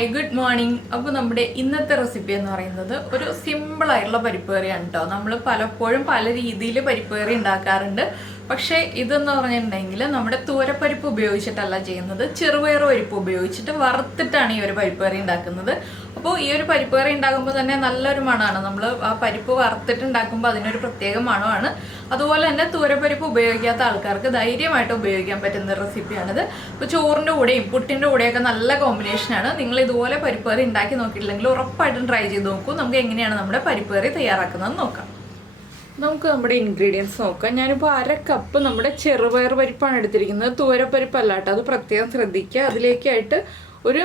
Hi good morning. അപ്പോൾ നമ്മുടെ ഇന്നത്തെ റെസിപ്പി എന്ന് പറയുന്നത് ഒരു സിമ്പിളായിട്ടുള്ള പരിപ്പ് കറിയാണ് കേട്ടോ. നമ്മൾ പലപ്പോഴും പല രീതിയിൽ പരിപ്പ് കറി ഉണ്ടാക്കാറുണ്ട്. പക്ഷേ ഇതെന്ന് പറഞ്ഞിട്ടുണ്ടെങ്കിൽ നമ്മുടെ തൂരപ്പരിപ്പ് ഉപയോഗിച്ചിട്ടല്ല ചെയ്യുന്നത്, ചെറുപയർ പരിപ്പ് ഉപയോഗിച്ചിട്ട് വറുത്തിട്ടാണ് ഈ ഒരു പരിപ്പ് കറി ഉണ്ടാക്കുന്നത്. അപ്പോൾ ഈ ഒരു പരിപ്പ് കറി ഉണ്ടാക്കുമ്പോൾ തന്നെ നല്ലൊരു മണമാണ്. നമ്മൾ ആ പരിപ്പ് വറുത്തിട്ട് ഉണ്ടാക്കുമ്പോൾ അതിനൊരു പ്രത്യേക മണമാണ്. അതുപോലെ തന്നെ തൂരപ്പരിപ്പ് ഉപയോഗിക്കാത്ത ആൾക്കാർക്ക് ധൈര്യമായിട്ട് ഉപയോഗിക്കാൻ പറ്റുന്ന റെസിപ്പിയാണിത്. ഇപ്പോൾ ചോറിൻ്റെ കൂടെയും പുട്ടിൻ്റെ കൂടെയൊക്കെ നല്ല കോമ്പിനേഷനാണ്. നിങ്ങൾ ഇതുപോലെ പരിപ്പ് കറി ഉണ്ടാക്കി നോക്കിയിട്ടില്ലെങ്കിൽ ഉറപ്പായിട്ടും ട്രൈ ചെയ്ത് നോക്കൂ. നമുക്ക് എങ്ങനെയാണ് നമ്മുടെ പരിപ്പ് കറി തയ്യാറാക്കുന്നത് നോക്കാം. നമുക്ക് നമ്മുടെ ഇൻഗ്രീഡിയൻസ് നോക്കാം. ഞാനിപ്പോൾ 1/2 കപ്പ് നമ്മുടെ ചെറുപയർ പരിപ്പാണ് എടുത്തിരിക്കുന്നത്, തൂരപ്പരിപ്പല്ല കേട്ടോ, അത് പ്രത്യേകം ശ്രദ്ധിക്കുക. അതിലേക്കായിട്ട് ഒരു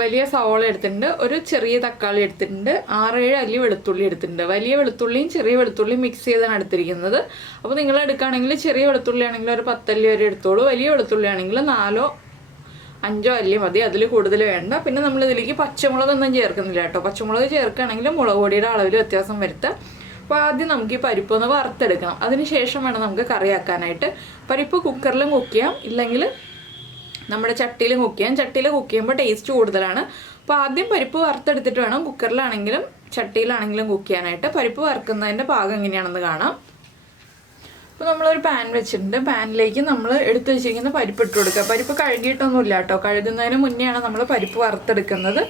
വലിയ സവോള എടുത്തിട്ടുണ്ട്, ഒരു ചെറിയ തക്കാളി എടുത്തിട്ടുണ്ട്, 6-7 അല്ലി വെളുത്തുള്ളി എടുത്തിട്ടുണ്ട്. വലിയ വെളുത്തുള്ളിയും ചെറിയ വെളുത്തുള്ളിയും മിക്സ് ചെയ്താണ് എടുത്തിരിക്കുന്നത്. അപ്പോൾ നിങ്ങൾ എടുക്കുകയാണെങ്കിൽ ചെറിയ വെളുത്തുള്ളി ആണെങ്കിൽ ഒരു 10 അല്ലി വരെ എടുത്തോളൂ, വലിയ വെളുത്തുള്ളി ആണെങ്കിൽ 4-5 അല്ലി മതി, അതിൽ കൂടുതൽ വേണ്ട. പിന്നെ നമ്മൾ ഇതിലേക്ക് പച്ചമുളകൊന്നും ചേർക്കുന്നില്ല കേട്ടോ. പച്ചമുളക് ചേർക്കുകയാണെങ്കിൽ മുളക് പൊടിയുടെ അളവിൽ വ്യത്യാസം വരുത്താം. അപ്പോൾ ആദ്യം നമുക്ക് ഈ പരിപ്പ് ഒന്ന് വറുത്തെടുക്കണം, അതിന് ശേഷം വേണം നമുക്ക് കറിയാക്കാനായിട്ട്. പരിപ്പ് കുക്കറിലും കുക്ക് ചെയ്യാം, ഇല്ലെങ്കിൽ നമ്മുടെ ചട്ടിയിലും കുക്ക് ചെയ്യാം. ചട്ടിയിൽ കുക്ക് ചെയ്യുമ്പോൾ ടേസ്റ്റ് കൂടുതലാണ്. അപ്പോൾ ആദ്യം പരിപ്പ് വറുത്തെടുത്തിട്ട് വേണം കുക്കറിലാണെങ്കിലും ചട്ടിയിലാണെങ്കിലും കുക്ക് ചെയ്യാനായിട്ട്. പരിപ്പ് വറുക്കുന്നതിൻ്റെ പാകം എങ്ങനെയാണെന്ന് കാണാം. അപ്പോൾ നമ്മളൊരു പാൻ വെച്ചിട്ടുണ്ട്, പാനിലേക്ക് നമ്മൾ എടുത്ത് വെച്ചിരിക്കുന്ന പരിപ്പ് ഇട്ട് കൊടുക്കുക. പരിപ്പ് കഴുകിയിട്ടൊന്നുമില്ല കേട്ടോ, കഴുകുന്നതിന് മുന്നെയാണ് നമ്മൾ പരിപ്പ് വറുത്തെടുക്കുന്നത്.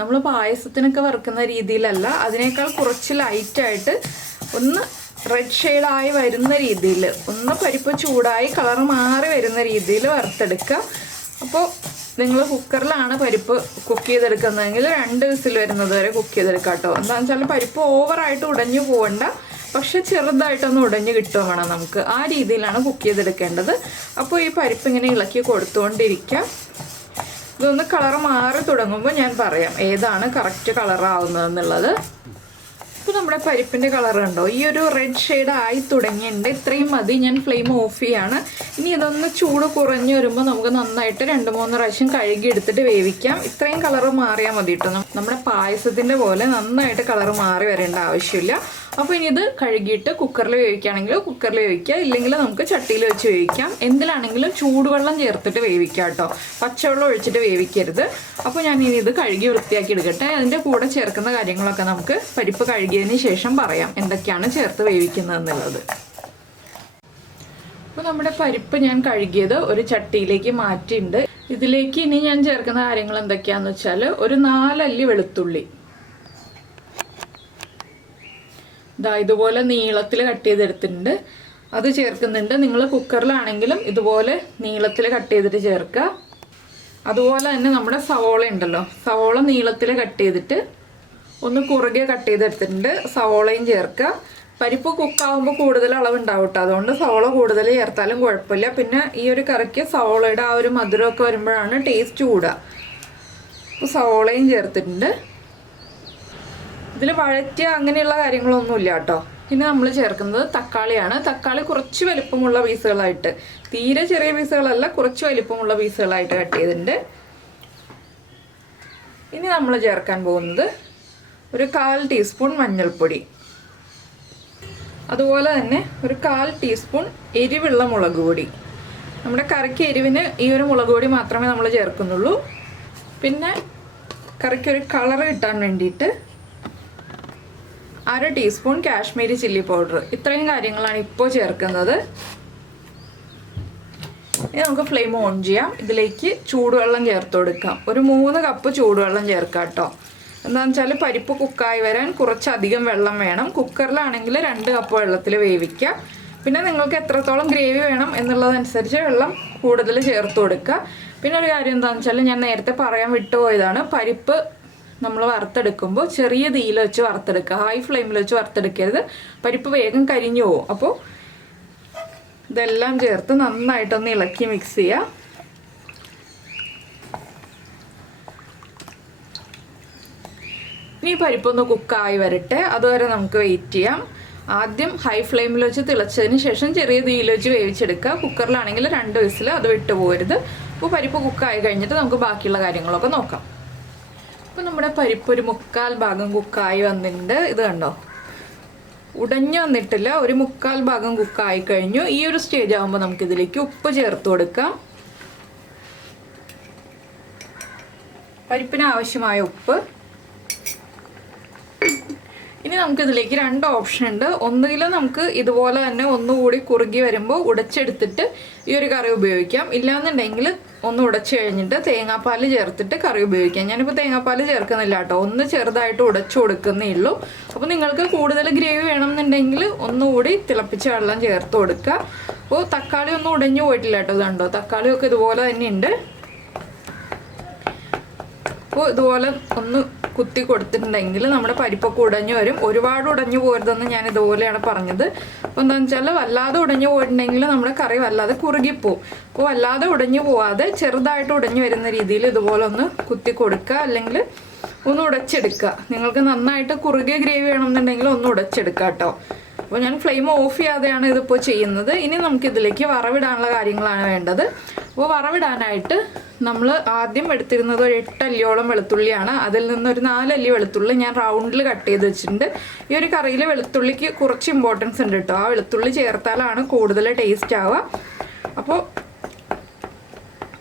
നമ്മൾ പായസത്തിനൊക്കെ വറുക്കുന്ന രീതിയിലല്ല, അതിനേക്കാൾ കുറച്ച് ലൈറ്റായിട്ട് ഒന്ന് റെഡ് ഷെയ്ഡായി വരുന്ന രീതിയിൽ, ഒന്ന് പരിപ്പ് ചൂടായി കളർ മാറി വരുന്ന രീതിയിൽ വറുത്തെടുക്കുക. അപ്പോൾ നിങ്ങൾ കുക്കറിലാണ് പരിപ്പ് കുക്ക് ചെയ്തെടുക്കുന്നതെങ്കിൽ 2 വിസിൽ വരുന്നത് വരെ കുക്ക് ചെയ്തെടുക്കുക കേട്ടോ. എന്താണെന്ന് വെച്ചാൽ പരിപ്പ് ഓവറായിട്ട് ഉടഞ്ഞു പോകണ്ട, പക്ഷെ ചെറുതായിട്ടൊന്ന് ഉടഞ്ഞു കിട്ടുക വേണം നമുക്ക്, ആ രീതിയിലാണ് കുക്ക് ചെയ്തെടുക്കേണ്ടത്. അപ്പോൾ ഈ പരിപ്പ് ഇങ്ങനെ ഇളക്കി കൊടുത്തുകൊണ്ടിരിക്കുക. ഇതൊന്ന് കളർ മാറി തുടങ്ങുമ്പോൾ ഞാൻ പറയാം ഏതാണ് കറക്റ്റ് കളറാവുന്നതെന്നുള്ളത്. ഇപ്പോൾ നമ്മുടെ പരിപ്പിൻ്റെ കളർ കണ്ടോ, ഈ ഒരു റെഡ് ഷെയ്ഡ് ആയി തുടങ്ങിയിട്ടുണ്ട്. ഇത്രയും മതി, ഞാൻ ഫ്ലെയിം ഓഫ് ചെയ്യാണ്. ഇനി ഇതൊന്ന് ചൂട് കുറഞ്ഞു വരുമ്പോൾ നമുക്ക് നന്നായിട്ട് 2-3 പ്രാവശ്യം കഴുകി എടുത്തിട്ട് വേവിക്കാം. ഇത്രയും കളർ മാറിയാൽ മതി കേട്ടോ. നമ്മുടെ പായസത്തിൻ്റെ പോലെ നന്നായിട്ട് കളർ മാറി വരേണ്ട ആവശ്യമില്ല. അപ്പോൾ ഇനി ഇത് കഴുകിയിട്ട് കുക്കറിൽ വേവിക്കുകയാണെങ്കിൽ കുക്കറിൽ വേവിക്കുക, ഇല്ലെങ്കിൽ നമുക്ക് ചട്ടിയിൽ വെച്ച് വേവിക്കാം. എന്തിലാണെങ്കിലും ചൂടുവെള്ളം ചേർത്തിട്ട് വേവിക്കാം കേട്ടോ, പച്ചവെള്ളം ഒഴിച്ചിട്ട് വേവിക്കരുത്. അപ്പോൾ ഞാൻ ഇനി ഇത് കഴുകി വൃത്തിയാക്കി എടുക്കട്ടെ. അതിൻ്റെ കൂടെ ചേർക്കുന്ന കാര്യങ്ങളൊക്കെ നമുക്ക് പരിപ്പ് കഴുകിയതിന് ശേഷം പറയാം എന്തൊക്കെയാണ് ചേർത്ത് വേവിക്കുന്നതെന്നുള്ളത്. അപ്പോൾ നമ്മുടെ പരിപ്പ് ഞാൻ കഴുകിയത് ഒരു ചട്ടിയിലേക്ക് മാറ്റിയിട്ടുണ്ട്. ഇതിലേക്ക് ഇനി ഞാൻ ചേർക്കുന്ന കാര്യങ്ങൾ എന്തൊക്കെയാണെന്ന് വെച്ചാൽ, ഒരു 4 അല്ലി വെളുത്തുള്ളി ഇതുപോലെ നീളത്തിൽ കട്ട് ചെയ്തെടുത്തിട്ടുണ്ട്, അത് ചേർക്കുന്നുണ്ട്. നിങ്ങൾ കുക്കറിലാണെങ്കിലും ഇതുപോലെ നീളത്തിൽ കട്ട് ചെയ്തിട്ട് ചേർക്കുക. അതുപോലെ തന്നെ നമ്മുടെ സവോള ഉണ്ടല്ലോ, സവോള നീളത്തിൽ കട്ട് ചെയ്തിട്ട് ഒന്ന് കുറുകെ കട്ട് ചെയ്തെടുത്തിട്ടുണ്ട്, സവോളയും ചേർക്കുക. പരിപ്പ് കുക്കാവുമ്പോൾ കൂടുതൽ അളവുണ്ടാവും കേട്ടോ, അതുകൊണ്ട് സവോള കൂടുതൽ ചേർത്താലും കുഴപ്പമില്ല. പിന്നെ ഈ ഒരു കറിക്ക് സവോളയുടെ ആ ഒരു മധുരമൊക്കെ വരുമ്പോഴാണ് ടേസ്റ്റ് കൂടുക. അപ്പോൾ സവോളയും ചേർത്തിട്ടുണ്ട്. ഇതിൽ വഴറ്റിയ അങ്ങനെയുള്ള കാര്യങ്ങളൊന്നുമില്ല കേട്ടോ. പിന്നെ നമ്മൾ ചേർക്കുന്നത് തക്കാളിയാണ്. തക്കാളി കുറച്ച് വലിപ്പമുള്ള പീസുകളായിട്ട്, തീരെ ചെറിയ പീസുകളല്ല, കുറച്ച് വലിപ്പമുള്ള പീസുകളായിട്ട് കട്ട് ചെയ്തിട്ടുണ്ട്. ഇനി നമ്മൾ ചേർക്കാൻ പോകുന്നത് ഒരു 1/4 ടീസ്പൂൺ മഞ്ഞൾപ്പൊടി, അതുപോലെ തന്നെ ഒരു 1/4 ടീസ്പൂൺ എരിവുള്ള മുളക് പൊടി. നമ്മുടെ കറിക്ക് എരിവിന് ഈ ഒരു മുളക് പൊടി മാത്രമേ നമ്മൾ ചേർക്കുന്നുള്ളൂ. പിന്നെ കറിക്കൊരു കളർ കിട്ടാൻ വേണ്ടിയിട്ട് 1/2 ടീസ്പൂൺ കാശ്മീരി ചില്ലി പൗഡർ. ഇത്രയും കാര്യങ്ങളാണ് ഇപ്പോൾ ചേർക്കുന്നത്. ഇനി നമുക്ക് ഫ്ലെയിം ഓൺ ചെയ്യാം. ഇതിലേക്ക് ചൂടുവെള്ളം ചേർത്ത് കൊടുക്കാം. ഒരു 3 കപ്പ് ചൂടുവെള്ളം ചേർക്കാം കേട്ടോ. എന്താണെന്ന് വെച്ചാൽ പരിപ്പ് കുക്കായി വരാൻ കുറച്ചധികം വെള്ളം വേണം. കുക്കറിലാണെങ്കിൽ 2 കപ്പ് വെള്ളത്തിൽ വേവിക്കുക. പിന്നെ നിങ്ങൾക്ക് എത്രത്തോളം ഗ്രേവി വേണം എന്നുള്ളതനുസരിച്ച് വെള്ളം കൂടുതൽ ചേർത്ത് കൊടുക്കുക. പിന്നെ ഒരു കാര്യം എന്താണെന്ന് വെച്ചാൽ, ഞാൻ നേരത്തെ പറയാൻ വിട്ടുപോയതാണ്, പരിപ്പ് നമ്മൾ വറുത്തെടുക്കുമ്പോൾ ചെറിയ തീയിൽ വെച്ച് വറുത്തെടുക്കുക, ഹൈ ഫ്ലെയിമിൽ വെച്ച് വറുത്തെടുക്കരുത്, പരിപ്പ് വേഗം കരിഞ്ഞു പോകും. അപ്പോൾ ഇതെല്ലാം ചേർത്ത് നന്നായിട്ടൊന്ന് ഇളക്കി മിക്സ് ചെയ്യുക. ഇനി പരിപ്പൊന്ന് കുക്കായി വരട്ടെ, അതുവരെ നമുക്ക് വെയിറ്റ് ചെയ്യാം. ആദ്യം ഹൈ ഫ്ലെയിമിൽ വെച്ച് തിളച്ചതിന് ശേഷം ചെറിയ തീയിൽ വെച്ച് വേവിച്ചെടുക്കുക. കുക്കറിലാണെങ്കിൽ 2 വിസിൽ, അത് വിട്ടു പോകരുത്. അപ്പോൾ പരിപ്പ് കുക്കായി കഴിഞ്ഞിട്ട് നമുക്ക് ബാക്കിയുള്ള കാര്യങ്ങളൊക്കെ നോക്കാം. അപ്പോൾ നമ്മുടെ പരിപ്പ് ഒരു 3/4 ഭാഗം കുക്കായി വന്നിട്ടുണ്ട്. ഇത് കണ്ടോ, ഉടഞ്ഞു വന്നിട്ടില്ല, ഒരു 3/4 ഭാഗം കുക്കായി കഴിഞ്ഞു. ഈ ഒരു സ്റ്റേജ് ആകുമ്പോൾ നമുക്കിതിലേക്ക് ഉപ്പ് ചേർത്ത് കൊടുക്കാം. പരിപ്പിന് ആവശ്യമായ ഉപ്പ്. ഇനി നമുക്കിതിലേക്ക് 2 ഓപ്ഷൻ ഉണ്ട്. ഒന്നുകിൽ നമുക്ക് ഇതുപോലെ തന്നെ ഒന്നുകൂടി കുറുകി വരുമ്പോൾ ഉടച്ചെടുത്തിട്ട് ഈ ഒരു കറി ഉപയോഗിക്കാം. ഇല്ലാന്നുണ്ടെങ്കിൽ ഒന്ന് ഉടച്ചു കഴിഞ്ഞിട്ട് തേങ്ങാപ്പാൽ ചേർത്തിട്ട് കറി ഉപയോഗിക്കാം. ഞാനിപ്പോൾ തേങ്ങാപ്പാൽ ചേർക്കുന്നില്ല കേട്ടോ, ഒന്ന് ചെറുതായിട്ട് ഉടച്ചു കൊടുക്കുന്നേ ഉള്ളൂ. അപ്പോൾ നിങ്ങൾക്ക് കൂടുതൽ ഗ്രേവി വേണമെന്നുണ്ടെങ്കിൽ ഒന്നുകൂടി തിളപ്പിച്ച വെള്ളം ചേർത്ത് കൊടുക്കുക. അപ്പോൾ തക്കാളി ഒന്നും ഉടഞ്ഞു പോയിട്ടില്ല കേട്ടോ, ഇതുണ്ടോ തക്കാളിയൊക്കെ ഇതുപോലെ തന്നെ ഉണ്ട്. അപ്പോൾ ഇതുപോലെ ഒന്ന് കുത്തി കൊടുത്തിട്ടുണ്ടെങ്കിൽ നമ്മുടെ പരിപ്പൊക്കെ ഉടഞ്ഞു വരും. ഒരുപാട് ഉടഞ്ഞു പോരുതെന്ന് ഞാൻ ഇതുപോലെയാണ് പറഞ്ഞത്. അപ്പോൾ എന്താണെന്ന് വെച്ചാൽ വല്ലാതെ ഉടഞ്ഞു പോയിട്ടുണ്ടെങ്കിൽ നമ്മുടെ കറി വല്ലാതെ കുറുകിപ്പോവും. അപ്പോൾ വല്ലാതെ ഉടഞ്ഞു പോവാതെ ചെറുതായിട്ട് ഉടഞ്ഞു വരുന്ന രീതിയിൽ ഇതുപോലെ ഒന്ന് കുത്തി കൊടുക്കുക, അല്ലെങ്കിൽ ഒന്ന് ഉടച്ചെടുക്കുക. നിങ്ങൾക്ക് നന്നായിട്ട് കുറുകിയ ഗ്രേവി വേണമെന്നുണ്ടെങ്കിൽ ഒന്ന് ഉടച്ചെടുക്കുക കേട്ടോ. അപ്പോൾ ഞാൻ ഫ്ലെയിം ഓഫ് ചെയ്യാതെയാണ് ഇതിപ്പോൾ ചെയ്യുന്നത്. ഇനി നമുക്കിതിലേക്ക് വറവിടാനുള്ള കാര്യങ്ങളാണ് വേണ്ടത്. അപ്പോൾ വറവിടാനായിട്ട് നമ്മൾ ആദ്യം എടുത്തിരുന്നത് ഒരു 8 അല്ലിയോളം വെളുത്തുള്ളിയാണ്. അതിൽ നിന്നൊരു 4 അല്ലി വെളുത്തുള്ളി ഞാൻ റൗണ്ടിൽ കട്ട് ചെയ്ത് വെച്ചിട്ടുണ്ട്. ഈ ഒരു കറിയിൽ വെളുത്തുള്ളിക്ക് കുറച്ച് ഇമ്പോർട്ടൻസ് ഉണ്ട് കേട്ടോ. ആ വെളുത്തുള്ളി ചേർത്താലാണ് കൂടുതൽ ടേസ്റ്റ് ആവുക. അപ്പോൾ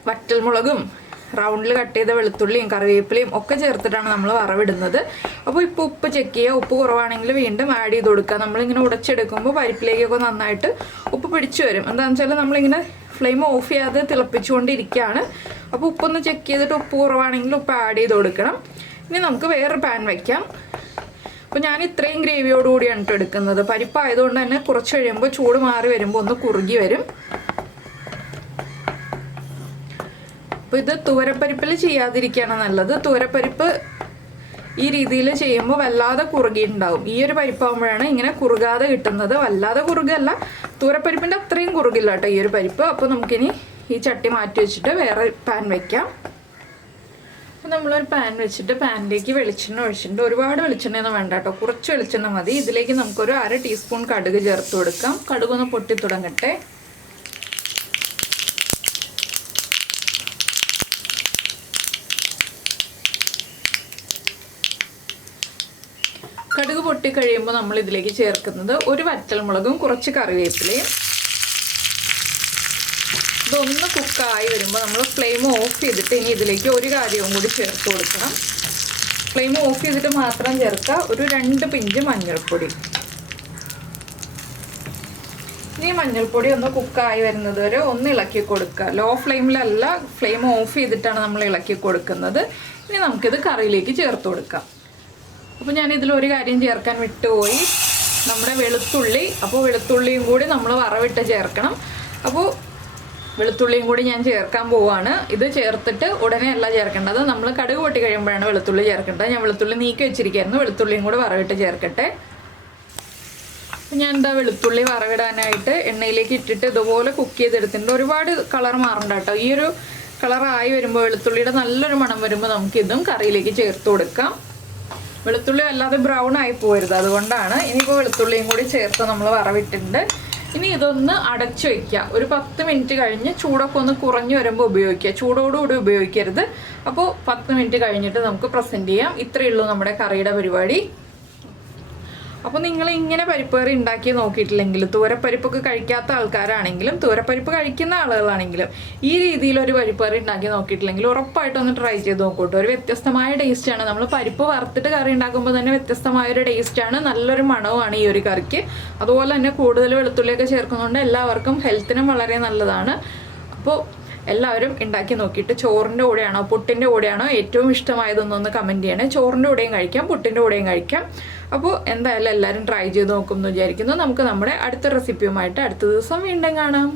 വറ്റൽമുളകും റൗണ്ടിൽ കട്ട് ചെയ്ത വെളുത്തുള്ളിയും കറിവേപ്പിലയും ഒക്കെ ചേർത്തിട്ടാണ് നമ്മൾ വറവിടുന്നത്. അപ്പോൾ ഇപ്പോൾ ഉപ്പ് ചെക്ക് ചെയ്യുക. ഉപ്പ് കുറവാണെങ്കിൽ വീണ്ടും ആഡ് ചെയ്ത് കൊടുക്കുക. നമ്മളിങ്ങനെ ഉടച്ചെടുക്കുമ്പോൾ പരിപ്പിലേക്കൊക്കെ നന്നായിട്ട് ഉപ്പ് പിടിച്ചു വരും. എന്താണെന്ന് വെച്ചാൽ നമ്മളിങ്ങനെ ഫ്ലെയിം ഓഫ് ചെയ്യാതെ തിളപ്പിച്ചുകൊണ്ടിരിക്കുകയാണ്. അപ്പോൾ ഉപ്പൊന്ന് ചെക്ക് ചെയ്തിട്ട് ഉപ്പ് കുറവാണെങ്കിൽ ഉപ്പ് ആഡ് ചെയ്ത് കൊടുക്കണം. ഇനി നമുക്ക് വേറൊരു പാൻ വയ്ക്കാം. അപ്പോൾ ഞാൻ ഇത്രയും ഗ്രേവിയോടുകൂടിയാണ് കേട്ടോ എടുക്കുന്നത്. പരിപ്പായതുകൊണ്ട് തന്നെ കുറച്ച് കഴിയുമ്പോൾ ചൂട് മാറി വരുമ്പോൾ ഒന്ന് കുറുകി വരും. അപ്പോൾ ഇത് തൂരപ്പരിപ്പിൽ ചെയ്യാതിരിക്കുകയാണ് നല്ലത്. തൂരപ്പരിപ്പ് ഈ രീതിയിൽ ചെയ്യുമ്പോൾ വല്ലാതെ കുറുകിയിട്ടുണ്ടാവും. ഈ ഒരു പരിപ്പാകുമ്പോഴാണ് ഇങ്ങനെ കുറുകാതെ കിട്ടുന്നത്. വല്ലാതെ കുറുകല്ല, തൂരപ്പരിപ്പിൻ്റെ അത്രയും കുറുകില്ല കേട്ടോ ഈ ഒരു പരിപ്പ്. അപ്പോൾ നമുക്കിനി ഈ ചട്ടി മാറ്റി വെച്ചിട്ട് വേറെ പാൻ വയ്ക്കാം. അപ്പോൾ നമ്മളൊരു പാൻ വെച്ചിട്ട് പാനിലേക്ക് വെളിച്ചെണ്ണ ഒഴിച്ചിട്ടുണ്ട്. ഒരുപാട് വെളിച്ചെണ്ണയൊന്നും വേണ്ട കേട്ടോ, കുറച്ച് വെളിച്ചെണ്ണ മതി. ഇതിലേക്ക് നമുക്കൊരു 1/2 ടീസ്പൂൺ കടുക് ചേർത്ത് കൊടുക്കാം. കടുകൊന്ന് പൊട്ടി തുടങ്ങട്ടെ. കടുക് പൊട്ടിക്കഴിയുമ്പോൾ നമ്മൾ ഇതിലേക്ക് ചേർക്കുന്നത് ഒരു വറ്റൽമുളകും കുറച്ച് കറിവേപ്പിലയും. ഇതൊന്ന് കുക്കായി വരുമ്പോൾ നമ്മൾ ഫ്ലെയിം ഓഫ് ചെയ്തിട്ട് ഇനി ഇതിലേക്ക് ഒരു കാര്യവും കൂടി ചേർത്ത് കൊടുക്കണം. ഫ്ലെയിം ഓഫ് ചെയ്തിട്ട് മാത്രം ചേർക്കുക. ഒരു 2 പിഞ്ച് മഞ്ഞൾപ്പൊടി. ഇനി മഞ്ഞൾപ്പൊടി ഒന്ന് കുക്കായി വരുന്നത് വരെ ഒന്ന് ഇളക്കി കൊടുക്കുക. ലോ ഫ്ലെയിമിലല്ല, ഫ്ലെയിം ഓഫ് ചെയ്തിട്ടാണ് നമ്മൾ ഇളക്കി കൊടുക്കുന്നത്. ഇനി നമുക്കിത് കറിയിലേക്ക് ചേർത്ത് കൊടുക്കാം. അപ്പോൾ ഞാനിതിലൊരു കാര്യം ചേർക്കാൻ വിട്ടുപോയി, നമ്മുടെ വെളുത്തുള്ളി. അപ്പോൾ വെളുത്തുള്ളിയും കൂടി നമ്മൾ വറവിട്ട് ചേർക്കണം. അപ്പോൾ വെളുത്തുള്ളിയും കൂടി ഞാൻ ചേർക്കാൻ പോവുകയാണ്. ഇത് ചേർത്തിട്ട് ഉടനെ അല്ല ചേർക്കേണ്ടത്, നമ്മൾ കടുക് പൊട്ടി കഴിയുമ്പോഴാണ് വെളുത്തുള്ളി ചേർക്കേണ്ടത്. ഞാൻ വെളുത്തുള്ളി നീക്കി വെച്ചിരിക്കുകയായിരുന്നു. വെളുത്തുള്ളിയും കൂടി വറവിട്ട് ചേർക്കട്ടെ. അപ്പോൾ ഞാൻ എന്താ വെളുത്തുള്ളി വറവിടാനായിട്ട് എണ്ണയിലേക്ക് ഇട്ടിട്ട് ഇതുപോലെ കുക്ക് ചെയ്തെടുത്തിട്ടുണ്ട്. ഒരുപാട് കളർ മാറണ്ട കേട്ടോ. ഈ ഒരു കളറായി വരുമ്പോൾ വെളുത്തുള്ളിയുടെ നല്ലൊരു മണം വരുമ്പോൾ നമുക്കിതും കറിയിലേക്ക് ചേർത്ത് കൊടുക്കാം. വെളുത്തുള്ളി അല്ലാതെ ബ്രൗൺ ആയി പോരുത്, അതുകൊണ്ടാണ്. ഇനിയിപ്പോൾ വെളുത്തുള്ളിയും കൂടി ചേർത്ത് നമ്മൾ വറവിട്ടിട്ടുണ്ട്. ഇനി ഇതൊന്ന് അടച്ചു വയ്ക്കുക. ഒരു 10 മിനിറ്റ് കഴിഞ്ഞ് ചൂടൊക്കെ ഒന്ന് കുറഞ്ഞു വരുമ്പോൾ ഉപയോഗിക്കുക. ചൂടോടുകൂടി ഉപയോഗിക്കരുത്. അപ്പോൾ 10 മിനിറ്റ് കഴിഞ്ഞിട്ട് നമുക്ക് പ്രസൻറ്റ് ചെയ്യാം. ഇത്രയേ ഉള്ളൂ നമ്മുടെ കറിയുടെ പരിപാടി. അപ്പോൾ നിങ്ങൾ ഇങ്ങനെ പരിപ്പ് കറി ഉണ്ടാക്കി നോക്കിയിട്ടില്ലെങ്കിൽ, തൂരപ്പരിപ്പൊക്കെ കഴിക്കാത്ത ആൾക്കാരാണെങ്കിലും തൂരപ്പരിപ്പ് കഴിക്കുന്ന ആളുകളാണെങ്കിലും ഈ രീതിയിലൊരു പരിപ്പ് കറി ഉണ്ടാക്കി നോക്കിയിട്ടില്ലെങ്കിൽ ഉറപ്പായിട്ടൊന്ന് ട്രൈ ചെയ്ത് നോക്കൂട്ടോ. ഒരു വ്യത്യസ്തമായ ടേസ്റ്റാണ്. നമ്മൾ പരിപ്പ് വറുത്തിട്ട് കറി ഉണ്ടാക്കുമ്പോൾ തന്നെ വ്യത്യസ്തമായൊരു ടേസ്റ്റാണ്, നല്ലൊരു മണവുമാണ് ഈ ഒരു കറിക്ക്. അതുപോലെ തന്നെ കൂടുതൽ വെളുത്തുള്ളിയൊക്കെ ചേർക്കുന്നതുകൊണ്ട് എല്ലാവർക്കും ഹെൽത്തിനും വളരെ നല്ലതാണ്. അപ്പോൾ എല്ലാവരും ഉണ്ടാക്കി നോക്കിയിട്ട് ചോറിൻ്റെ കൂടെയാണോ പുട്ടിൻ്റെ കൂടെയാണോ ഏറ്റവും ഇഷ്ടമായതെന്നൊന്ന് കമൻറ്റ് ചെയ്യണേ. ചോറിൻ്റെ കൂടെയും കഴിക്കാം, പുട്ടിൻ്റെ കൂടെയും കഴിക്കാം. അപ്പോൾ എന്തായാലും എല്ലാവരും ട്രൈ ചെയ്ത് നോക്കുമെന്ന് വിചാരിക്കുന്നു. നമുക്ക് നമ്മുടെ അടുത്ത റെസിപ്പിയുമായിട്ട് അടുത്ത ദിവസം വീണ്ടും കാണാം.